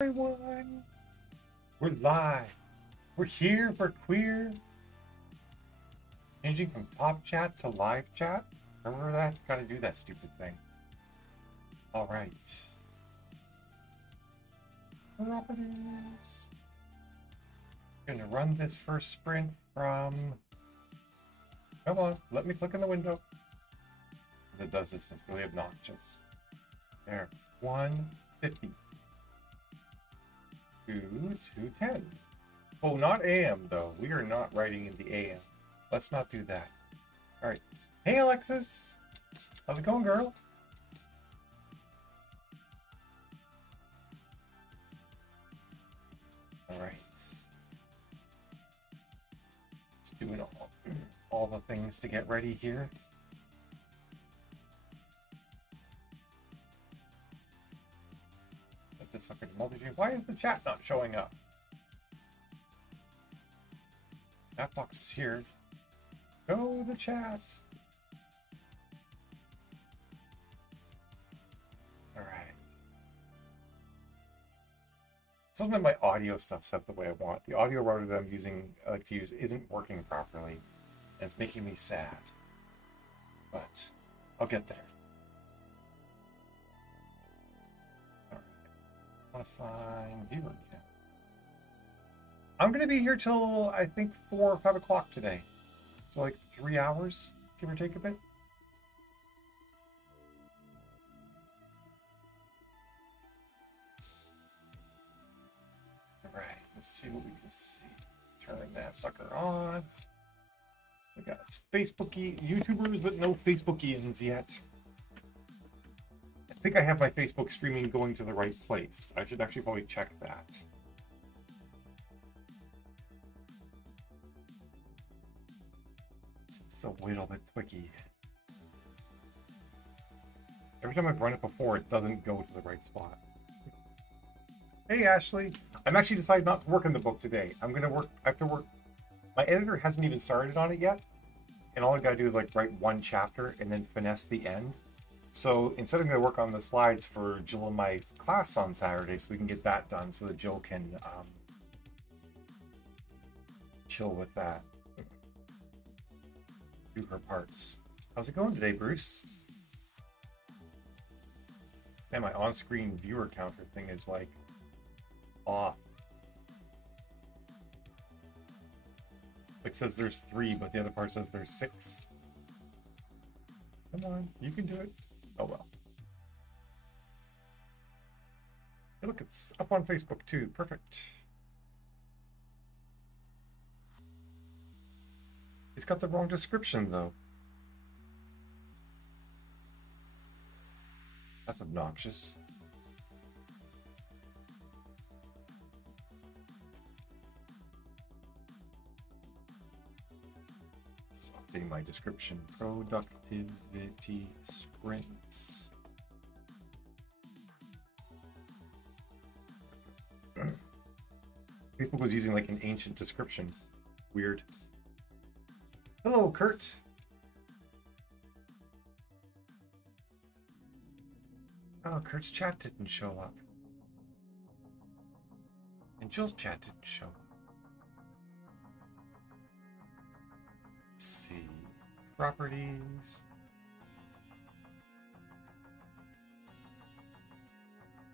Everyone, we're live. We're here for queer. Changing from top chat to live chat. Remember that? Gotta do that stupid thing. All right. Properties. Gonna run this first sprint from. Come on, let me click in the window. It does this. It's really obnoxious. There, 150. 210. Oh, not AM though. We are not writing in the AM. Let's not do that. All right. Hey, Alexis. How's it going, girl? All right. Just doing all the things to get ready here. Let this sucker to multi-view. Why is the chat not showing up? That box is here. Go the chat. All right. Some of my audio stuff's up the way I want. The audio router that I'm using, I like to use, isn't working properly, and it's making me sad. But I'll get there. All right. I want to find viewer count. I'm going to be here till, I think, 4 or 5 o'clock today. So like 3 hours, give or take a bit. All right, let's see what we can see. Turn that sucker on. We got Facebooky YouTubers, but no Facebookians yet. I think I have my Facebook streaming going to the right place. I should actually probably check that. It's a little bit twicky. Every time I've run it before, it doesn't go to the right spot. Hey, Ashley. I'm actually decided not to work on the book today. I have to work. My editor hasn't even started on it yet. And all I gotta do is like write one chapter and then finesse the end. So instead, I'm gonna work on the slides for Jill and my class on Saturday so we can get that done so that Jill can chill with that. Do her parts. How's it going today, Bruce? Man, my on-screen viewer counter thing is like off. It says there's 3, but the other part says there's 6. Come on, you can do it. Oh well. Hey, look, it's up on Facebook too. Perfect. It's got the wrong description though. That's obnoxious. Just updating my description. Productivity sprints. Facebook was using like an ancient description. Weird. Hello, Kurt. Oh, Kurt's chat didn't show up. And Jill's chat didn't show up. Let's see. Properties.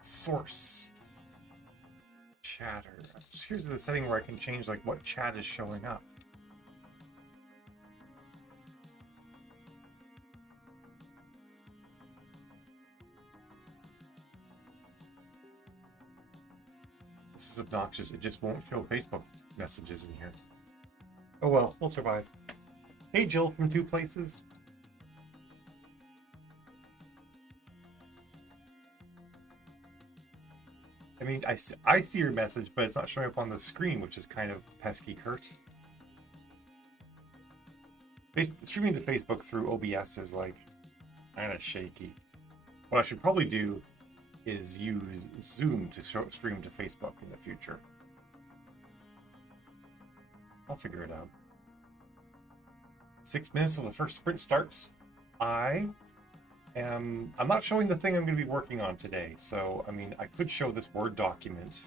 Source. Chatter. Here's the setting where I can change like what chat is showing up. This is obnoxious. It just won't show Facebook messages in here. Oh well, we'll survive. Hey, Jill from 2 Places. I mean, I see your message, but it's not showing up on the screen, which is kind of pesky, Kurt. Streaming to Facebook through OBS is like kind of shaky. What I should probably do is use Zoom to stream to Facebook in the future. I'll figure it out. 6 minutes till the first sprint starts. I I'm not showing the thing I'm going to be working on today. So, I mean, I could show this Word document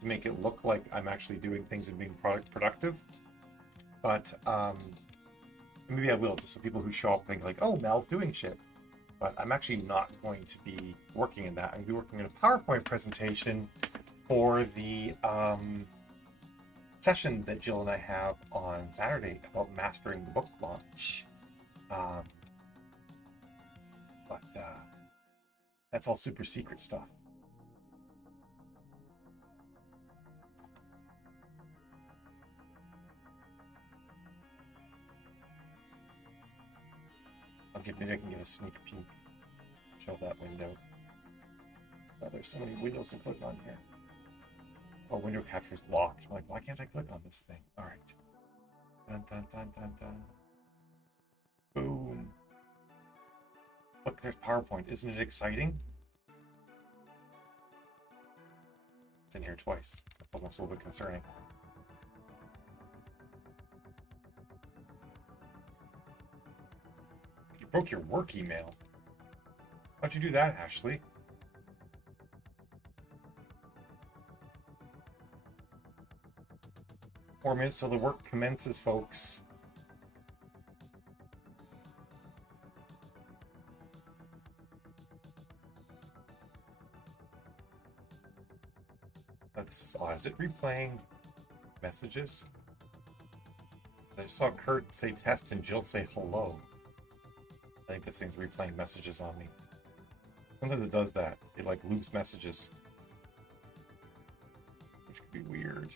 to make it look like I'm actually doing things and being productive. But maybe I will, just so people who show up think like, oh, Mal's doing shit. But I'm actually not going to be working in that. I'm going to be working in a PowerPoint presentation for the session that Jill and I have on Saturday about mastering the book launch. But that's all super secret stuff. Maybe I can get a sneak peek. Show that window. Oh, there's so many windows to click on here. Oh, window capture's locked. I'm like, why can't I click on this thing? All right. Dun, dun, dun, dun, dun. Boom. Look, there's PowerPoint. Isn't it exciting? It's in here twice. That's almost a little bit concerning. You broke your work email. How'd you do that, Ashley? 4 minutes till the work commences, folks. That's is it replaying messages? I just saw Kurt say test and Jill say hello. I think this thing's replaying messages on me. Sometimes it does that. It like loops messages. Which could be weird.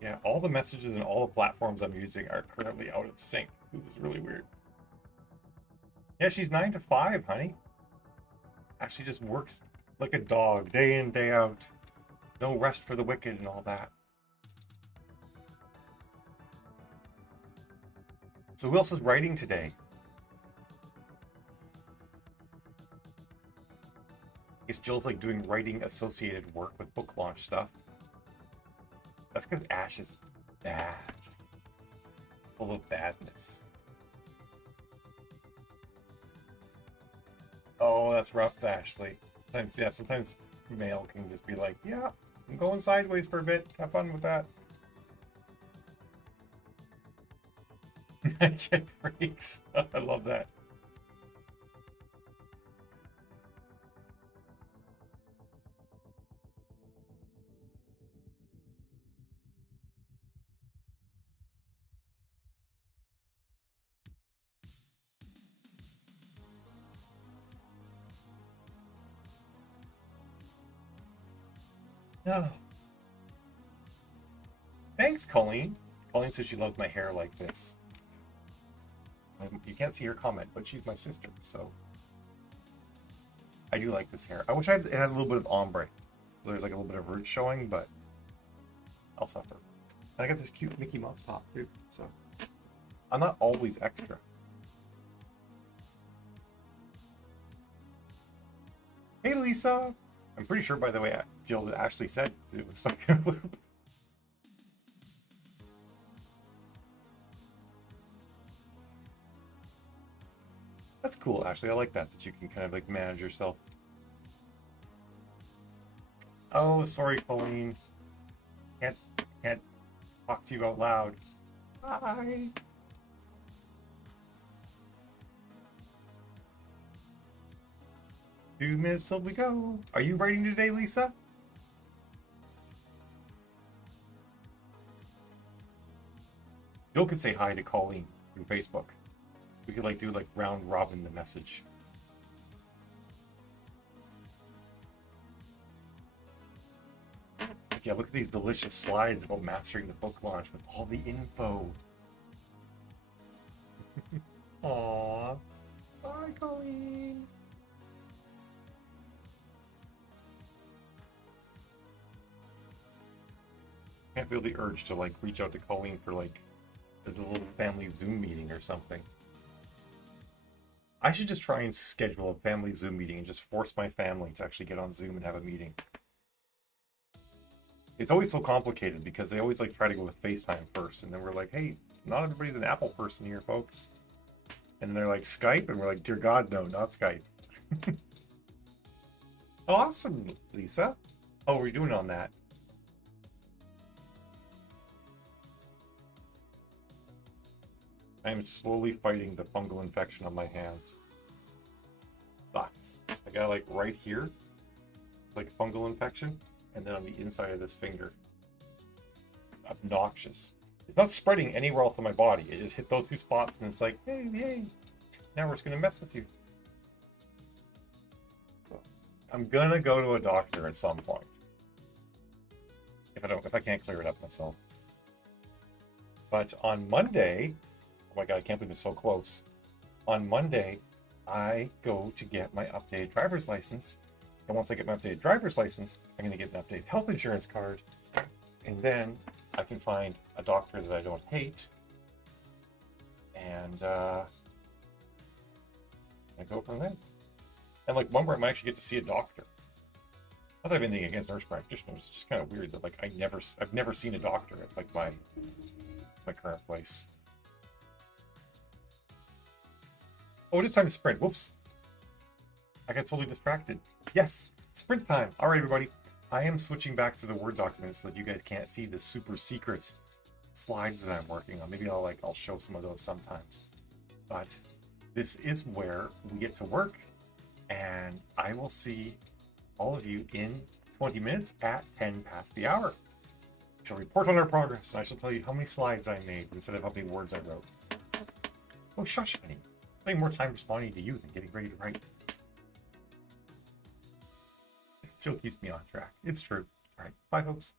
Yeah, all the messages and all the platforms I'm using are currently out of sync. This is really weird. Yeah, she's 9 to 5, honey. Actually just works like a dog, day in, day out. No rest for the wicked and all that. So who else is writing today? I guess Jill's like doing writing associated work with book launch stuff. That's because Ash is bad. Full of badness. Oh, that's rough, Ashley. Sometimes, yeah, sometimes mail can just be like, yeah, I'm going sideways for a bit. Have fun with that. Get freaks. I love that. Oh. Thanks, Colleen. Colleen says she loves my hair like this. You can't see her comment, but she's my sister, so I do like this hair. I wish it had a little bit of ombre. So there's like a little bit of root showing, but I'll suffer. And I got this cute Mickey Mouse top too, so I'm not always extra. Hey, Lisa. I'm pretty sure, by the way, Jill that Ashley said it was stuck in a loop. That's cool, Ashley. I like that you can kind of like manage yourself. Oh, sorry, Colleen. Can't talk to you out loud. Bye. 2 minutes till we go. Are you writing today, Lisa? Jill could say hi to Colleen through Facebook. We could like do like round robin the message. Yeah, look at these delicious slides about mastering the book launch with all the info. Aww. Bye, Colleen. I can't feel the urge to like reach out to Colleen for like as a little family Zoom meeting or something. I should just try and schedule a family Zoom meeting and just force my family to actually get on Zoom and have a meeting. It's always so complicated because they always like try to go with FaceTime first, and then we're like, hey, not everybody's an Apple person here, folks. And they're like, Skype, and we're like, dear God, no, not Skype. Awesome, Lisa. Oh, what are you doing on that? I am slowly fighting the fungal infection on my hands. Sucks. I got like right here. It's like a fungal infection. And then on the inside of this finger. Obnoxious. It's not spreading anywhere else in my body. It just hit those two spots and it's like, hey, yay. Now we're just gonna mess with you. So, I'm gonna go to a doctor at some point. If I can't clear it up myself. But on Monday, oh my God, I can't believe it's so close. On Monday, I go to get my updated driver's license. And once I get my updated driver's license, I'm going to get an updated health insurance card. And then I can find a doctor that I don't hate. And I go from there. And like one where I might actually get to see a doctor. Not that I have anything against nurse practitioners. It's just kind of weird that like I've never seen a doctor at like my current place. Oh, it is time to sprint. Whoops. I got totally distracted. Yes, sprint time. All right, everybody. I am switching back to the Word document so that you guys can't see the super secret slides that I'm working on. Maybe I'll show some of those sometimes. But this is where we get to work, and I will see all of you in 20 minutes at 10 past the hour. I shall report on our progress, and I shall tell you how many slides I made instead of how many words I wrote. Oh, shush, honey. I'm spending more time responding to you than getting ready to write. Jill keeps me on track. It's true. All right. Bye, folks.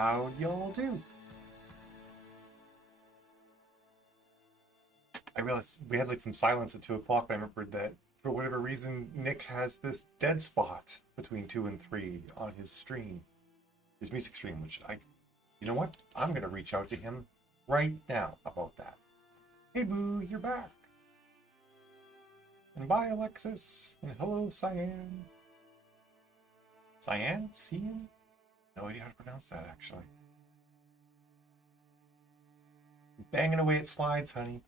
How y'all do? I realized we had like some silence at 2 o'clock. I remembered that for whatever reason, Nick has this dead spot between 2 and 3 on his stream, his music stream, which you know what? I'm going to reach out to him right now about that. Hey, Boo, you're back. And bye, Alexis. And hello, Cyan. Cyan? Cyan? No idea how to pronounce that, actually. Banging away at slides, honey.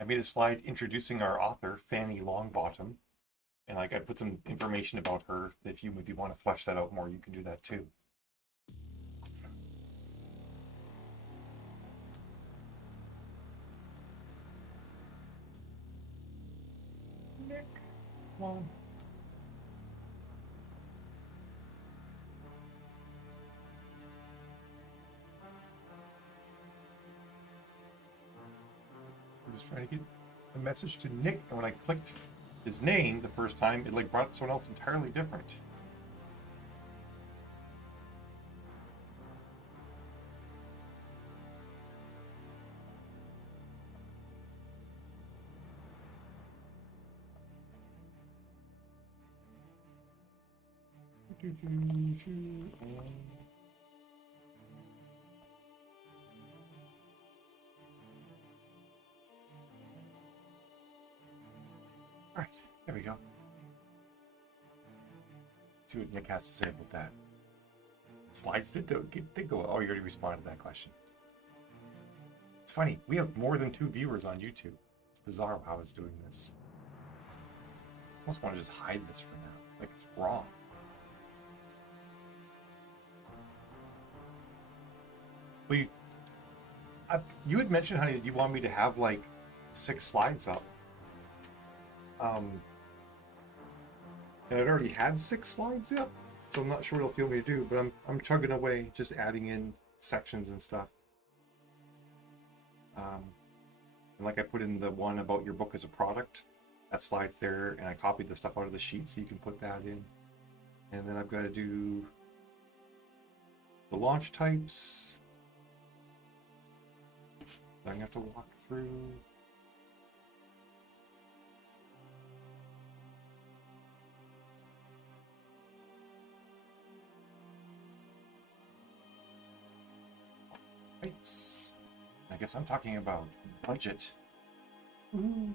I made a slide introducing our author, Fanny Longbottom. And like I put some information about her. If you maybe want to flesh that out more, you can do that too. Nick, come on. I'm just trying to get a message to Nick, and when I clicked his name the first time, it like brought up someone else entirely different. All right, there we go. Let's see what Nick has to say about that. Slides did go. Oh, you already responded to that question. It's funny. We have more than 2 viewers on YouTube. It's bizarre how it's doing this. I almost want to just hide this for now. Like it's wrong. Well, you had mentioned, honey, that you want me to have like 6 slides up. And I'd already had 6 slides up, so I'm not sure what else you want me to do, but I'm chugging away, just adding in sections and stuff. And like I put in the one about your book as a product, that slide's there, and I copied the stuff out of the sheet so you can put that in. And then I've got to do the launch types. I'm gonna have to walk through. I guess I'm talking about budget. Ooh.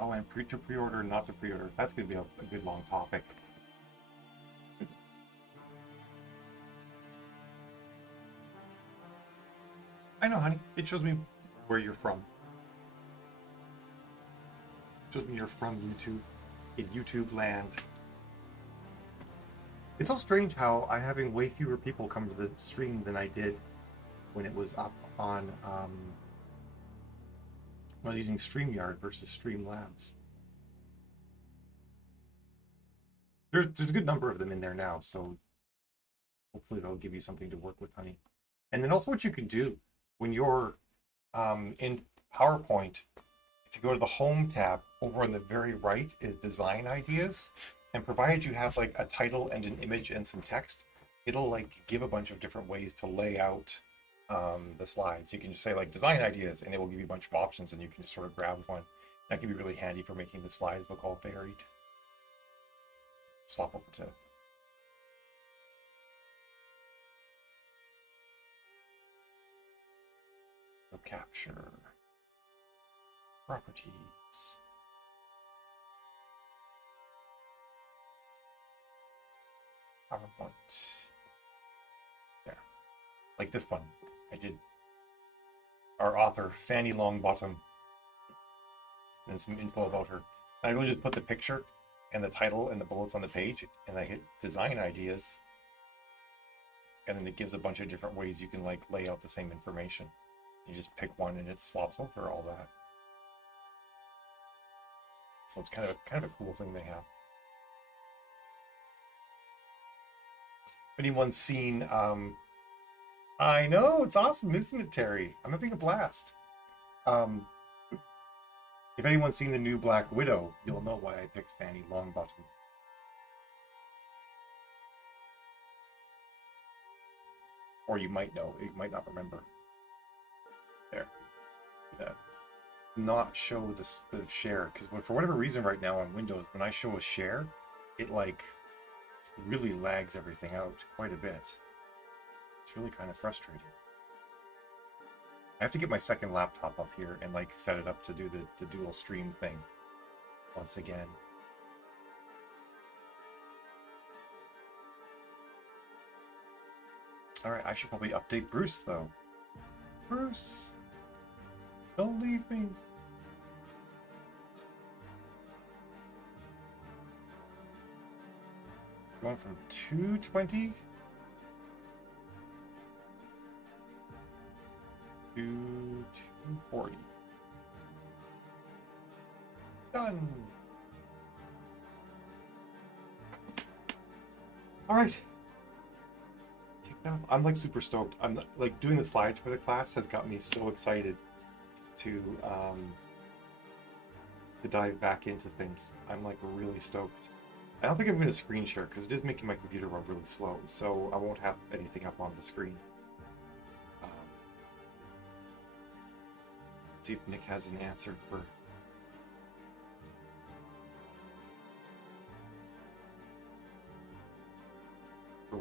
Oh, and to pre-order, not to pre-order. That's going to be a good long topic. I know, honey. It shows me where you're from. It shows me you're from YouTube, in YouTube land. It's so strange how I'm having way fewer people come to the stream than I did when it was up on when I was using StreamYard versus Streamlabs. There's a good number of them in there now, so hopefully they'll give you something to work with, honey. And then also what you can do when you're in PowerPoint, if you go to the Home tab, over on the very right is Design Ideas, and provided you have like a title and an image and some text, it'll like give a bunch of different ways to lay out the slides. You can just say like Design Ideas, and it will give you a bunch of options, and you can just sort of grab one. That can be really handy for making the slides look all varied. Swap over to capture properties. PowerPoint. There. Like this one. I did our author, Fanny Longbottom, and some info about her. I really just put the picture and the title and the bullets on the page, and I hit Design Ideas, and then it gives a bunch of different ways you can like lay out the same information. You just pick one and it swaps over all that. So it's kind of a cool thing they have. If anyone's seen, I know, it's awesome, isn't it, Terry? I'm having a blast. If anyone's seen the new Black Widow, you'll know why I picked Fanny Longbottom. Or you might know, you might not remember. There. Yeah. Not show the share, because for whatever reason right now on Windows, when I show a share, it like really lags everything out quite a bit. It's really kind of frustrating. I have to get my second laptop up here and like set it up to do the dual stream thing once again. Alright, I should probably update Bruce though. Bruce! Don't leave me! Going from 220 to 240. Done! Alright. I'm like super stoked. I'm like doing the slides for the class has got me so excited to dive back into things. I'm like really stoked. I don't think I'm going to screen share because it is making my computer run really slow, so I won't have anything up on the screen. See if Nick has an answer for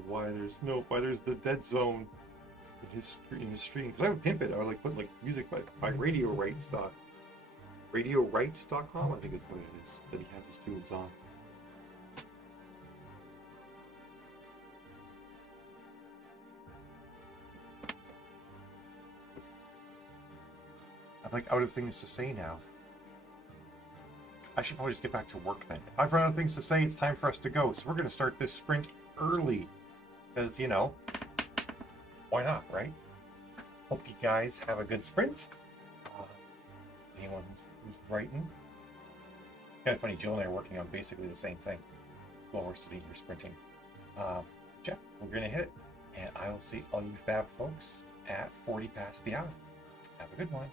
why there's the dead zone in his stream. Because I would pimp it. I would like put like music by RadioRights.com. RadioRights.com, I think is what it is that he has his tunes on. I'm like out of things to say now. I should probably just get back to work then. If I've run out of things to say, it's time for us to go. So we're going to start this sprint early. Because, you know, why not, right? Hope you guys have a good sprint. Anyone who's writing? Kind of funny, Jill and I are working on basically the same thing while we're sitting here sprinting. Jeff, we're going to hit it. And I will see all you fab folks at 40 past the hour. Have a good one.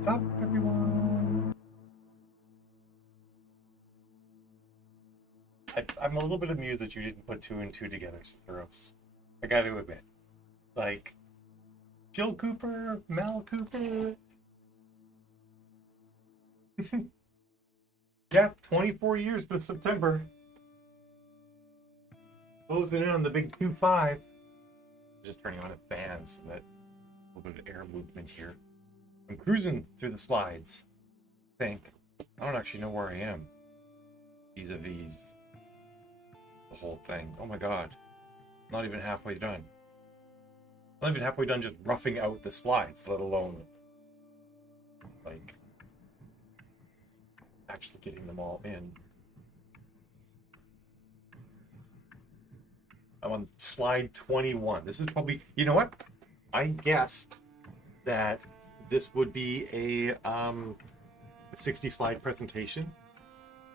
What's up, everyone? I'm a little bit amused that you didn't put two and two together, Cytheros. I gotta admit. Like, Jill Cooper, Mel Cooper. Yeah, 24 years this September. Closing in on the big 2-5. Just turning on the fans, so that a little bit of air movement here. I'm cruising through the slides. I think. I don't actually know where I am. Vis-a-vis the whole thing. Oh my god. Not even halfway done. Not even halfway done just roughing out the slides, let alone like actually getting them all in. I'm on slide 21. This is probably, you know what? I guessed that this would be a 60 slide presentation,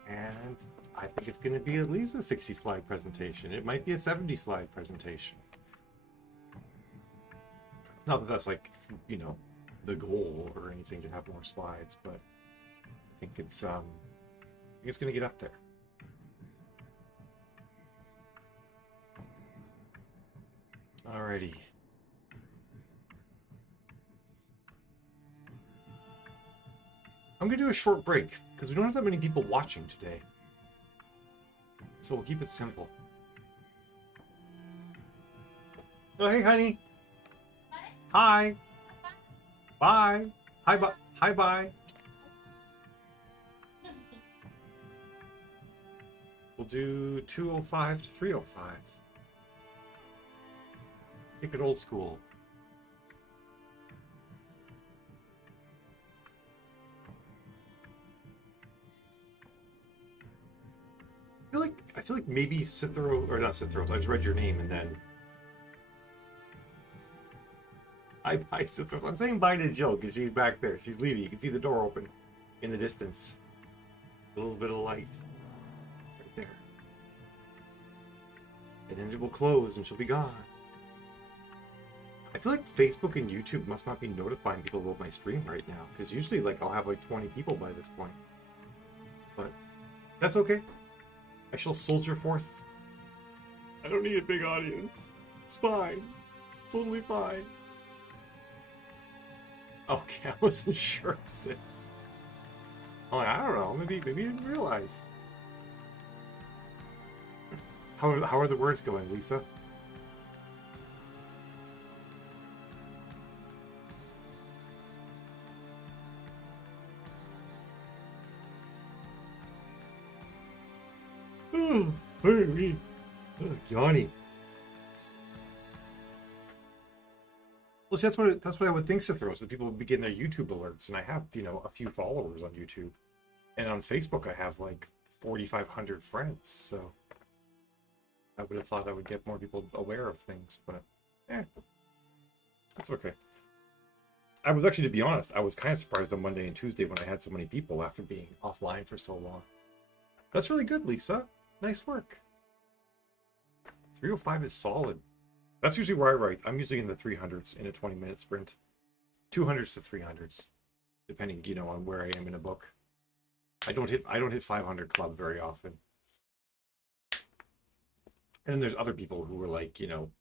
and I think it's going to be at least a 60 slide presentation. It might be a 70 slide presentation. Not that that's like, you know, the goal or anything to have more slides, but I think it's going to get up there. Alrighty. I'm going to do a short break because we don't have that many people watching today. So we'll keep it simple. Oh, hey, honey. Hi. Bye. Hi, bye. Hi, bye. We'll do 205 to 305. Take it old school. I feel like maybe Cytheros, or not Cytheros, I just read your name and then bye, Cytheros. I'm saying bye to Jill because she's back there. She's leaving. You can see the door open in the distance. A little bit of light right there. And then it will close and she'll be gone. I feel like Facebook and YouTube must not be notifying people about my stream right now because usually like I'll have like 20 people by this point. But that's okay. I shall soldier forth. I don't need a big audience. It's fine. Totally fine. Okay, I wasn't sure. Oh, I don't know. Maybe you didn't realize. How are the words going, Lisa? Oh, pardon me. Oh, Johnny. Well, see, that's what I would think, Cytheros, that people would be getting their YouTube alerts, and I have, you know, a few followers on YouTube, and on Facebook I have like 4,500 friends, so I would have thought I would get more people aware of things, but that's okay. I was actually, to be honest, I was kind of surprised on Monday and Tuesday when I had so many people after being offline for so long. That's really good, Lisa. Nice work. 305 is solid. That's usually where I write. I'm usually in the 300s in a 20-minute sprint. 200s to 300s, depending, you know, on where I am in a book. I don't hit 500 club very often. And then there's other people who are like, you know,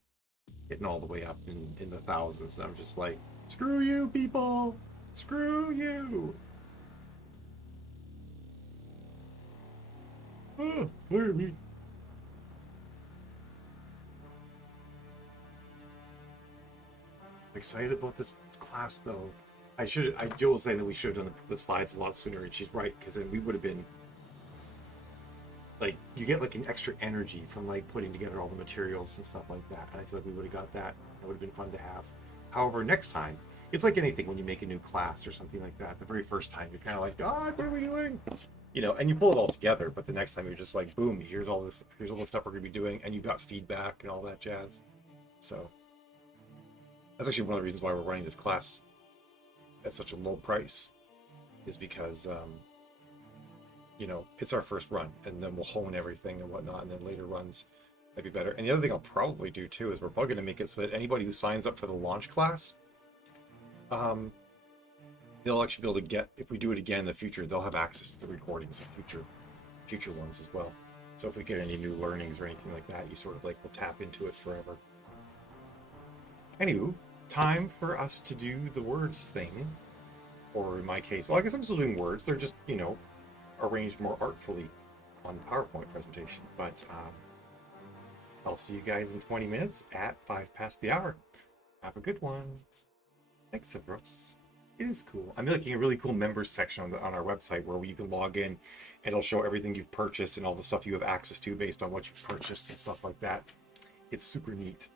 hitting all the way up in the thousands, and I'm just like, screw you, people! Screw you! Oh, fire me. I'm excited about this class, though. Jill was saying that we should have done the slides a lot sooner, and she's right, because then we would have been, like, you get, like, an extra energy from, like, putting together all the materials and stuff like that, and I feel like we would have got that. That would have been fun to have. However, next time, it's like anything when you make a new class or something like that. The very first time, you're kind of like, God, what are we doing? You know, and you pull it all together, but the next time you're just like, boom, here's all the stuff we're gonna be doing, and you got feedback and all that jazz. So that's actually one of the reasons why we're running this class at such a low price, is because you know, it's our first run, and then we'll hone everything and whatnot, and then later runs might be better. And the other thing I'll probably do too is we're probably gonna make it so that anybody who signs up for the launch class, they'll actually be able to get, if we do it again in the future, they'll have access to the recordings of future ones as well. So if we get any new learnings or anything like that, you sort of like will tap into it forever. Anywho, time for us to do the words thing. Or in my case, well, I guess I'm still doing words. They're just, you know, arranged more artfully on the PowerPoint presentation. But I'll see you guys in 20 minutes at 5 past the hour. Have a good one. Thanks, Cithros. It is cool. I'm making a really cool members section on our website where you can log in and it'll show everything you've purchased and all the stuff you have access to based on what you've purchased and stuff like that. It's super neat.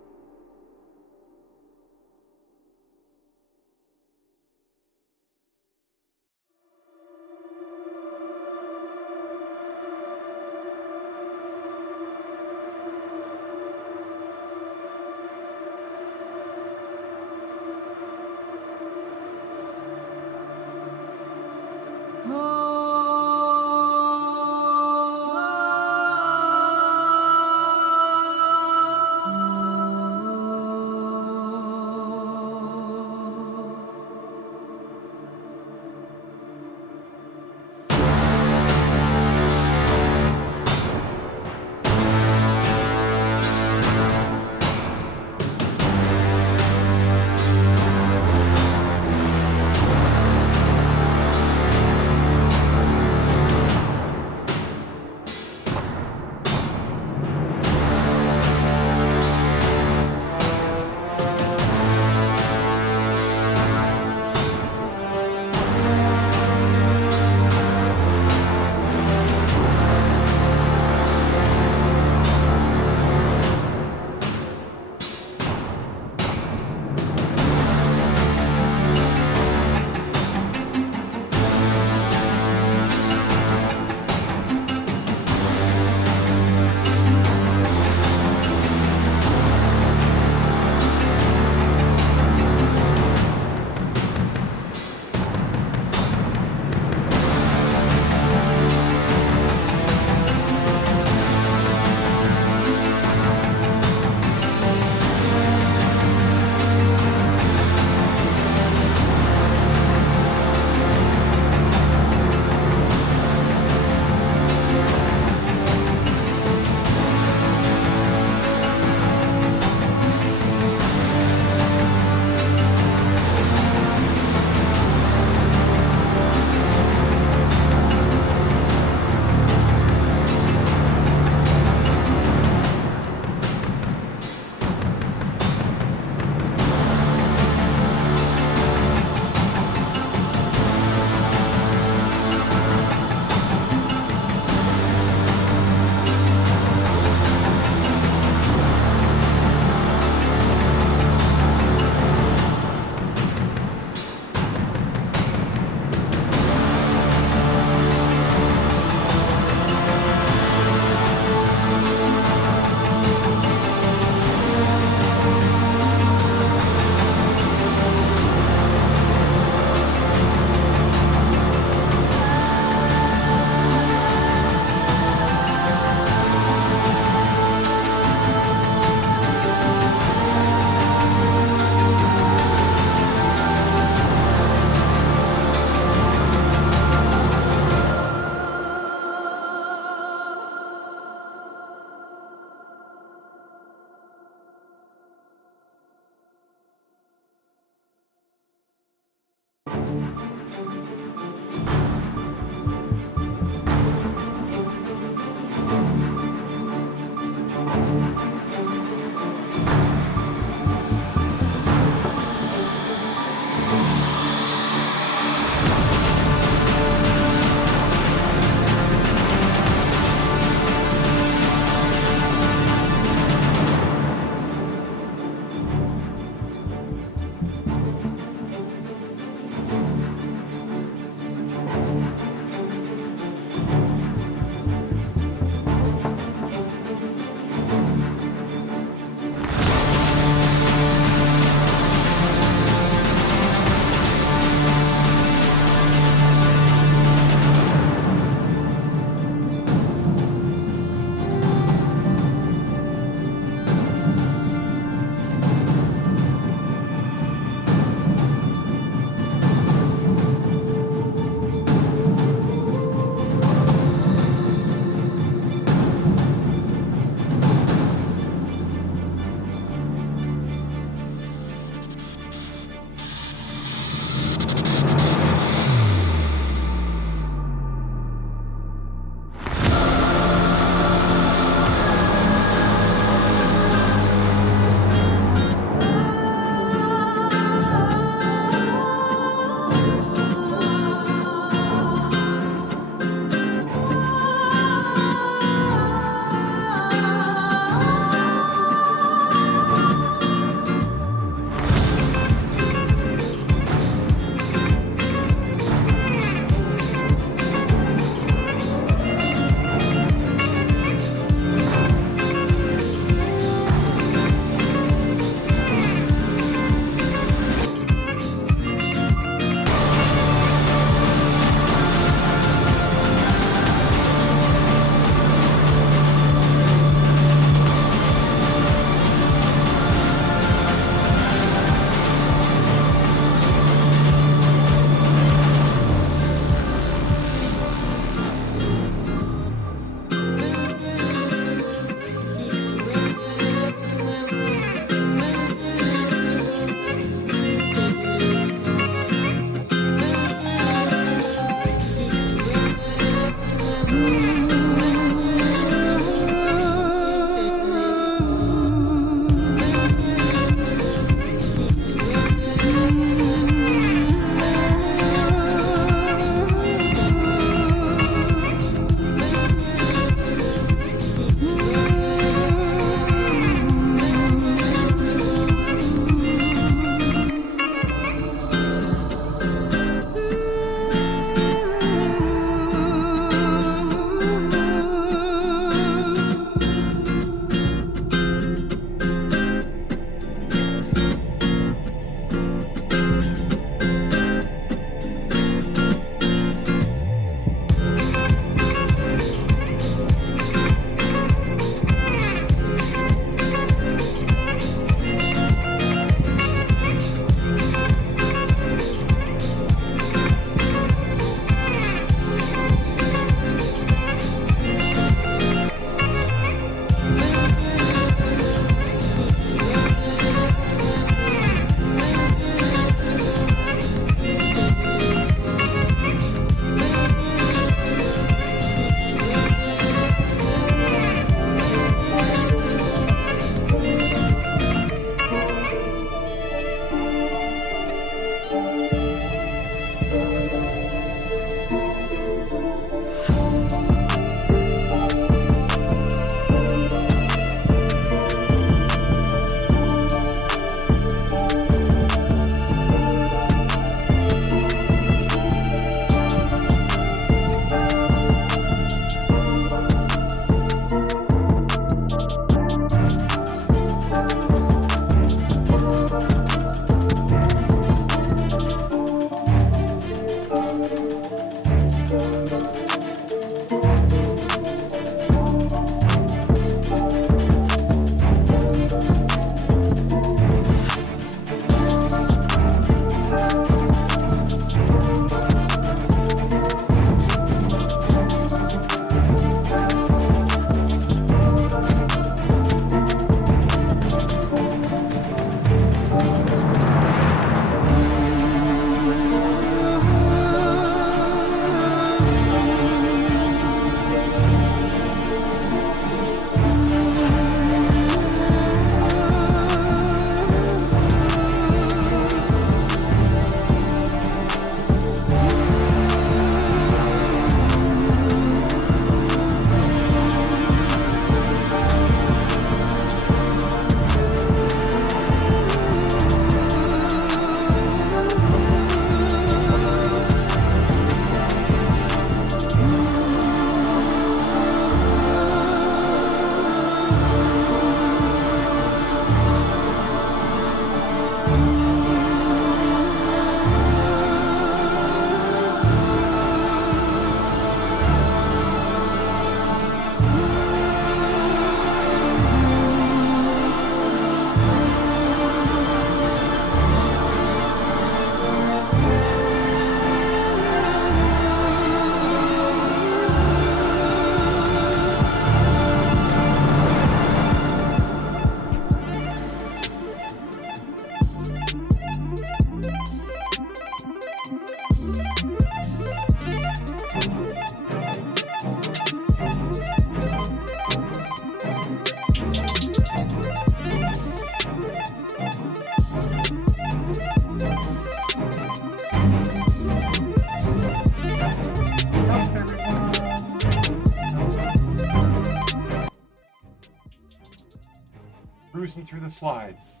working through the slides.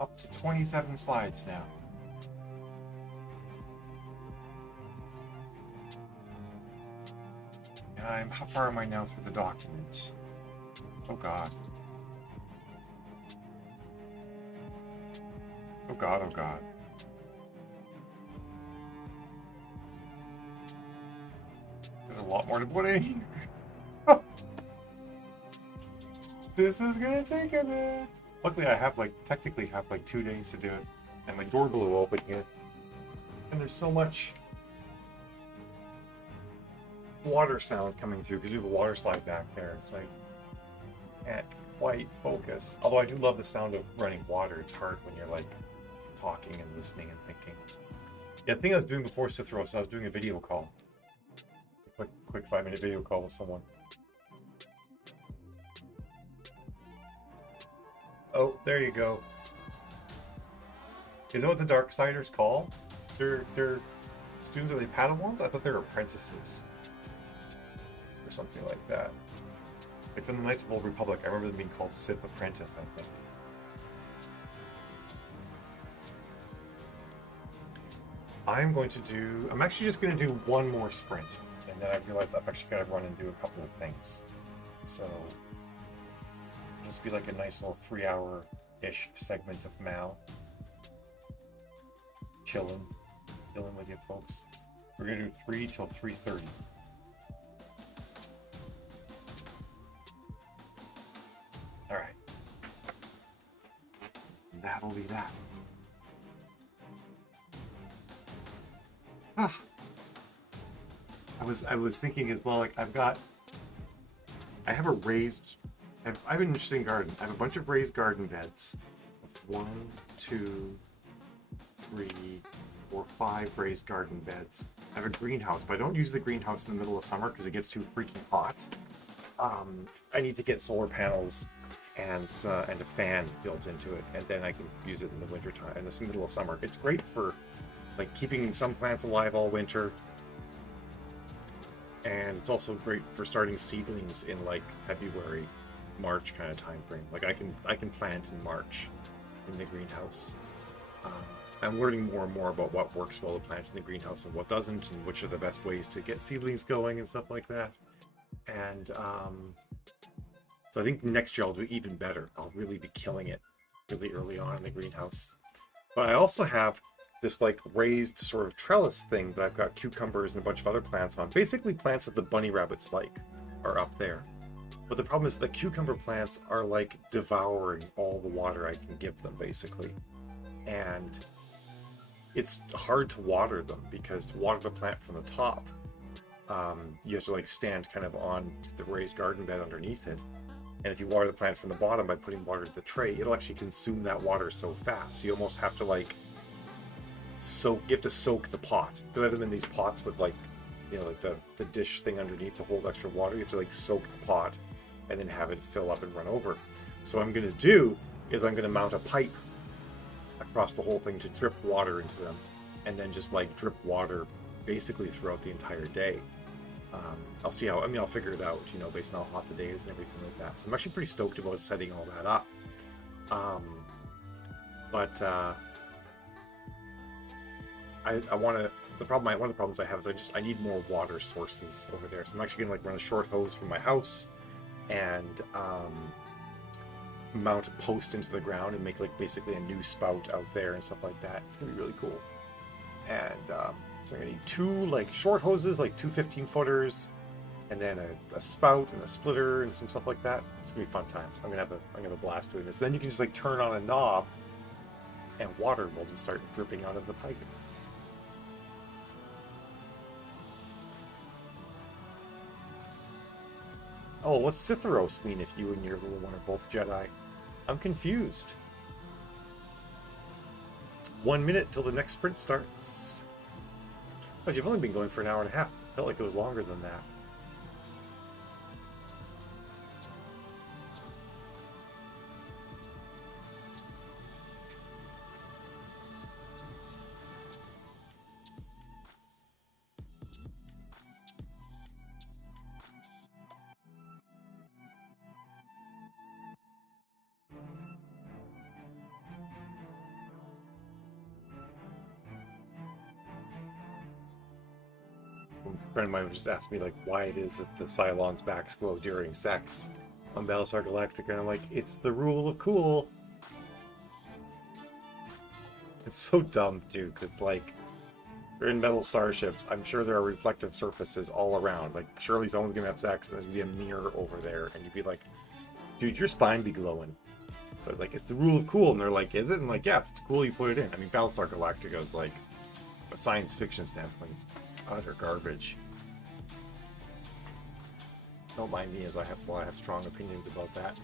Up to 27 slides now. How far am I now through the document? Oh god. Oh god, oh god. There's a lot more to put in. This is gonna take a bit. Luckily I have technically have 2 days to do it. And my door blew open here. And there's so much water sound coming through because we have a water slide back there. It's like, can't quite focus. Although I do love the sound of running water. It's hard when you're talking and listening and thinking. Yeah, the thing I was doing before Cithros, I was doing a video call. A quick 5-minute video call with someone. Oh, there you go. Is that what the Darksiders call? They're students, are they Padawans? I thought they were apprentices. Or something like that. Like from the Knights of the Old Republic, I remember them being called Sith Apprentice, I think. I'm actually just going to do one more sprint. And then I realized I've actually got to run and do a couple of things. So, it'll just be like a nice little 3-hour-ish segment of Mal. Chilling with you folks. We're going to do 3 till 3:30. Alright. That'll be that. I was thinking as well, I have an interesting garden. I have a bunch of raised garden beds. 1, 2, 3, 4, 5 raised garden beds. I have a greenhouse, but I don't use the greenhouse in the middle of summer because it gets too freaking hot. I need to get solar panels and a fan built into it, and then I can use it in the winter time, in the middle of summer. It's great for keeping some plants alive all winter, and it's also great for starting seedlings in February, March kind of time frame. I can plant in March in the greenhouse. I'm learning more and more about what works well to plant in the greenhouse and what doesn't, and which are the best ways to get seedlings going and stuff like that. And so I think next year I'll do even better. I'll really be killing it really early on in the greenhouse. But I also have this raised sort of trellis thing that I've got cucumbers and a bunch of other plants on. Basically plants that the bunny rabbits are up there. But the problem is the cucumber plants are devouring all the water I can give them, basically. And it's hard to water them because to water the plant from the top, you have to stand kind of on the raised garden bed underneath it. And if you water the plant from the bottom by putting water in the tray, it'll actually consume that water so fast. So you almost have to soak the pot. Because I have them in these pots with the dish thing underneath to hold extra water. You have to soak the pot and then have it fill up and run over. So what I'm going to do is I'm going to mount a pipe across the whole thing to drip water into them, and then just drip water basically throughout the entire day. I'll see how, I'll figure it out, based on how hot the day is and everything like that. So I'm actually pretty stoked about setting all that up. One of the problems I have is I need more water sources over there. So I'm actually gonna run a short hose from my house and mount a post into the ground and make basically a new spout out there and stuff like that. It's gonna be really cool. And so I'm gonna need 2 short hoses, 2 15-footers, and then a spout and a splitter and some stuff like that. It's gonna be fun times. I'm gonna have a blast doing this. Then you can just turn on a knob and water will just start dripping out of the pipe. Oh, what's Cithros mean if you and your little one are both Jedi? I'm confused. 1 minute till the next sprint starts. Oh, you've only been going for an hour and a half. Felt like it was longer than that. A friend of mine just asked me like why it is that the Cylons backs glow during sex on Battlestar Galactica, and I'm like, it's the rule of cool. It's so dumb too, because like they're in metal starships. I'm sure there are reflective surfaces all around. Like surely someone's gonna have sex and there's gonna be a mirror over there, and you'd be like, dude, your spine be glowing. So like it's the rule of cool, and they're like, is it? And like, yeah, if it's cool, you put it in. I mean, Battlestar Galactica is like, a science fiction standpoint, it's utter garbage. Don't mind me as I have strong opinions about that.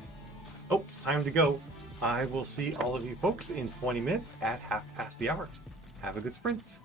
Oh, it's time to go. I will see all of you folks in 20 minutes at 1/2 Have a good sprint.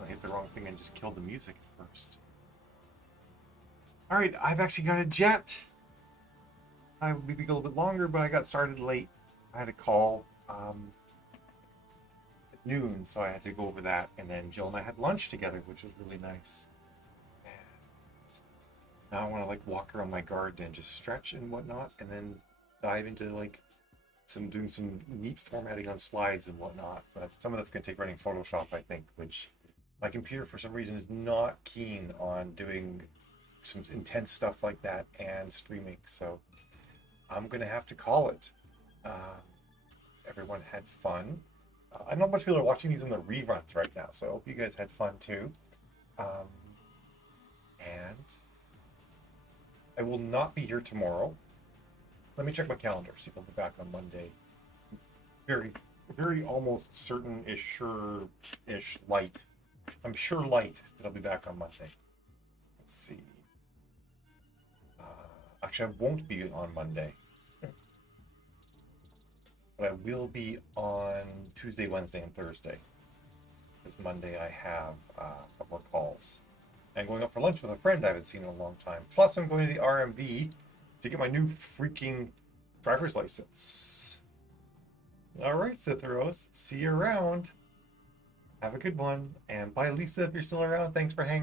accidentally hit the wrong thing and just killed the music at first. Alright, I've actually got a jet. I would maybe go a little bit longer, but I got started late. I had a call at noon, so I had to go over that. And then Jill and I had lunch together, which was really nice. And now I want to like walk around my garden and just stretch and whatnot, and then dive into like doing some neat formatting on slides and whatnot. But some of that's going to take running Photoshop, I think, which my computer for some reason is not keen on doing some intense stuff like that and streaming. So I'm gonna have to call it. Everyone had fun. I know much people are watching these in the reruns right now, so I hope you guys had fun too. And I will not be here tomorrow. Let me check my calendar, see if I'll be back on Monday. Very almost certain-ish, sure-ish light. I'm sure light that I'll be back on Monday. Let's see. Actually, I won't be on Monday. But I will be on Tuesday, Wednesday, and Thursday. Because Monday I have a couple more calls. I'm going out for lunch with a friend I haven't seen in a long time. Plus, I'm going to the RMV to get my new freaking driver's license. All right, Cytheros. See you around. Have a good one. And bye, Lisa, if you're still around. Thanks for hanging.